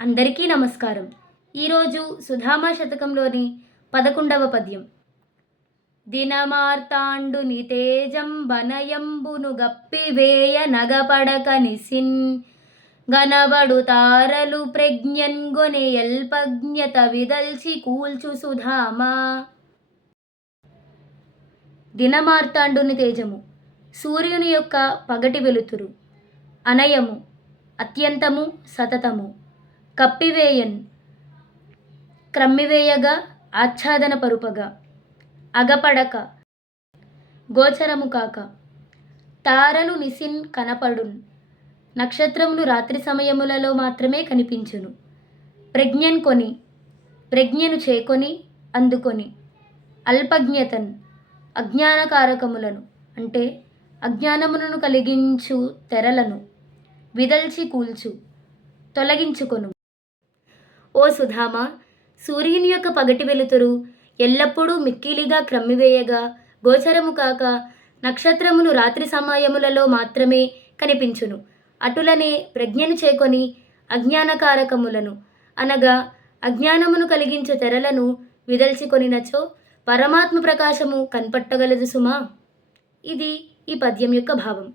అందరికీ నమస్కారం. ఈరోజు సుధామా శతకంలోని 11వ పద్యం. దినమార్తాండుని తేజం బనయంబును గప్పివేయ నగపడక నిసిన్ గనబడు తారలు ప్రజ్ఞన్ గొనె ఎల్పజ్ఞత విదల్చి కూల్చు సుధామా. దినమార్తాండుని తేజము సూర్యుని యొక్క పగటి వెలుతురు. అనయము అత్యంతము సతతము. కప్పివేయన్ క్రమ్మివేయగా ఆచ్ఛాదన పరుపగా. అగపడక గోచరము కాక. తారలు నిసిన్ కనపడున్ నక్షత్రములు రాత్రి సమయములలో మాత్రమే కనిపించును. ప్రజ్ఞన్ కొని ప్రజ్ఞను చేకొని అందుకొని. అల్పజ్ఞతన్ అజ్ఞానకారకములను అంటే అజ్ఞానములను కలిగించు తెరలను. విదల్చి కూల్చు తొలగించుకొను. ఓ సుధామా, సూర్యుని యొక్క పగటి వెలుతురు ఎల్లప్పుడూ మిక్కిలిగా క్రమ్మివేయగా గోచరము కాక నక్షత్రములు రాత్రి సమయములలో మాత్రమే కనిపించును. అటులనే ప్రజ్ఞను చేకొని అజ్ఞానకారకములను అనగా అజ్ఞానమును కలిగించే తెరలను విదల్చికొనినచో పరమాత్మ ప్రకాశము కనపట్టగలదు సుమా. ఇది ఈ పద్యం యొక్క భావం.